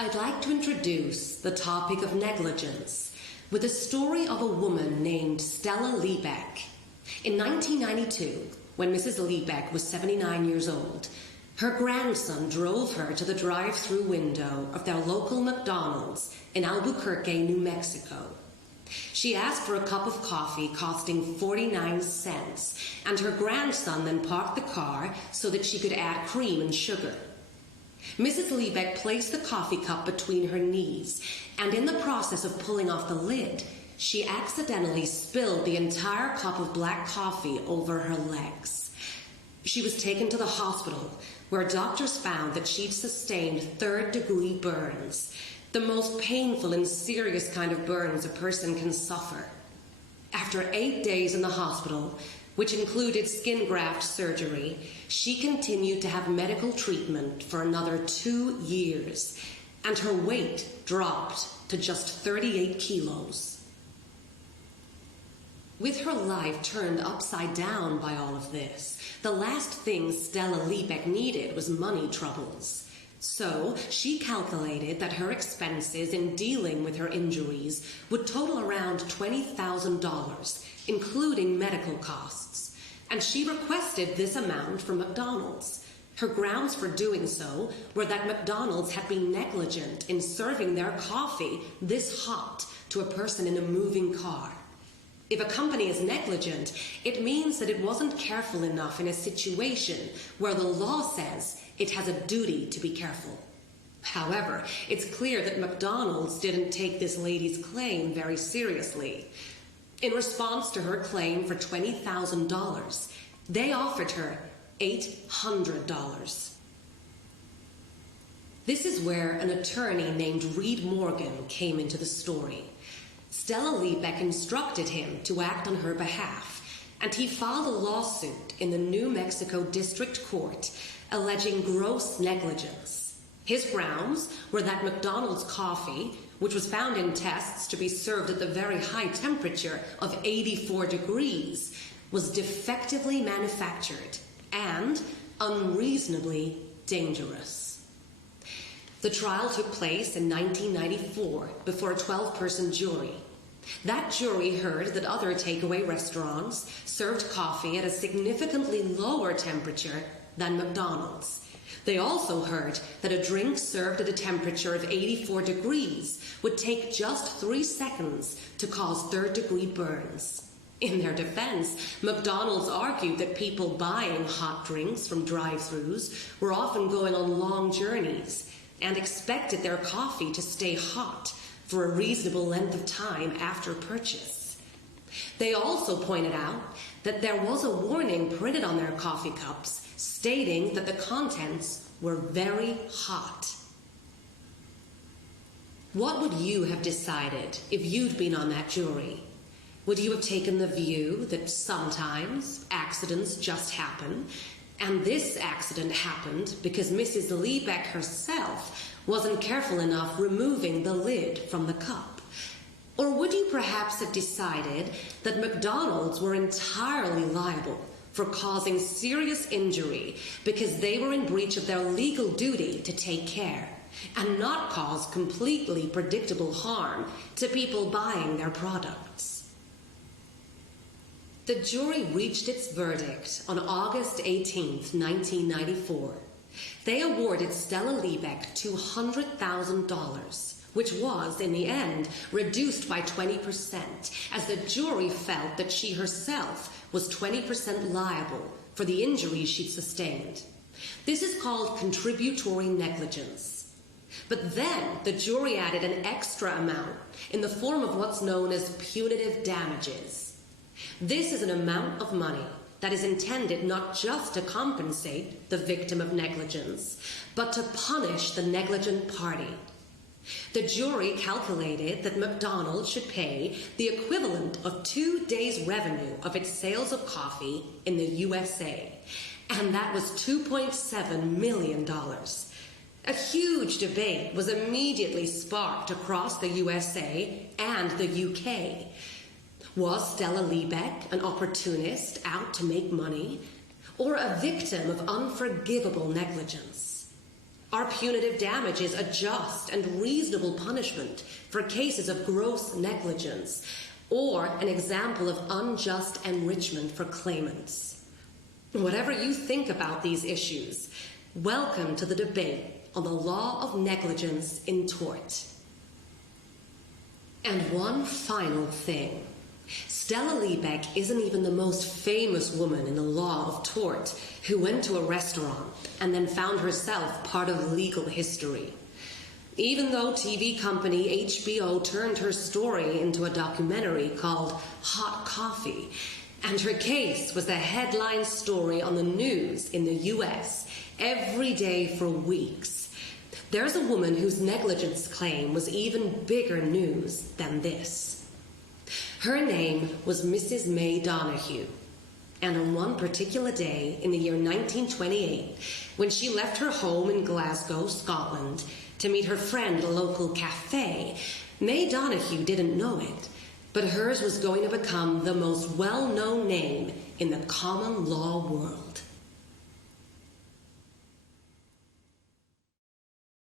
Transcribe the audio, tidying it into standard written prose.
I'd like to introduce the topic of negligence with the story of a woman named Stella Liebeck. In 1992, when Mrs. Liebeck was 79 years old, her grandson drove her to the drive-through window of their local McDonald's in Albuquerque, New Mexico. She asked for a cup of coffee costing 49 cents, and her grandson then parked the car so that she could add cream and sugar. Mrs. Liebeck placed the coffee cup between her knees, and in the process of pulling off the lid, she accidentally spilled the entire cup of black coffee over her legs. She was taken to the hospital, where doctors found that she'd sustained third-degree burns, the most painful and serious kind of burns a person can suffer. After 8 days in the hospital, which included skin graft surgery, she continued to have medical treatment for another 2 years, and her weight dropped to just 38 kilos. With her life turned upside down by all of this, the last thing Stella Liebeck needed was money troubles. So she calculated that her expenses in dealing with her injuries would total around $20,000, including medical costs, and she requested this amount from McDonald's. Her grounds for doing so were that McDonald's had been negligent in serving their coffee this hot to a person in a moving car. If a company is negligent, it means that it wasn't careful enough in a situation where the law says it has a duty to be careful. However, it's clear that McDonald's didn't take this lady's claim very seriously. In response to her claim for $20,000, they offered her $800. This is where an attorney named Reed Morgan came into the story. Stella Liebeck instructed him to act on her behalf, and he filed a lawsuit in the New Mexico District Court alleging gross negligence. His grounds were that McDonald's coffee, which was found in tests to be served at the very high temperature of 84 degrees, was defectively manufactured and unreasonably dangerous. The trial took place in 1994 before a 12-person jury. That jury heard that other takeaway restaurants served coffee at a significantly lower temperature than McDonald's. They also heard that a drink served at a temperature of 84 degrees would take just 3 seconds to cause third-degree burns. In their defense, McDonald's argued that people buying hot drinks from drive-thrus were often going on long journeys and expected their coffee to stay hot for a reasonable length of time after purchase. They also pointed out that there was a warning printed on their coffee cups stating that the contents were very hot. What would you have decided if you'd been on that jury? Would you have taken the view that sometimes accidents just happen, and this accident happened because Mrs. Liebeck herself wasn't careful enough removing the lid from the cup? Or would you perhaps have decided that McDonald's were entirely liable for causing serious injury because they were in breach of their legal duty to take care and not cause completely predictable harm to people buying their products? The jury reached its verdict on August 18th, 1994. They awarded Stella Liebeck $200,000, which was, in the end, reduced by 20%, as the jury felt that she herself was 20% liable for the injuries she'd sustained. This is called contributory negligence. But then the jury added an extra amount in the form of what's known as punitive damages. This is an amount of money that is intended not just to compensate the victim of negligence, but to punish the negligent party. The jury calculated that McDonald's should pay the equivalent of 2 days' revenue of its sales of coffee in the USA, and that was $2.7 million. A huge debate was immediately sparked across the USA and the UK. Was Stella Liebeck an opportunist out to make money, or a victim of unforgivable negligence? Are punitive damages a just and reasonable punishment for cases of gross negligence, or an example of unjust enrichment for claimants? Whatever you think about these issues, welcome to the debate on the law of negligence in tort. And one final thing. Stella Liebeck isn't even the most famous woman in the law of tort who went to a restaurant and then found herself part of legal history. Even though TV company HBO turned her story into a documentary called Hot Coffee, and her case was a headline story on the news in the US every day for weeks, there's a woman whose negligence claim was even bigger news than this. Her name was Mrs. May Donahue, and on one particular day in the year 1928, when she left her home in Glasgow, Scotland, to meet her friend at a local cafe, May Donahue didn't know it, but hers was going to become the most well-known name in the common law world.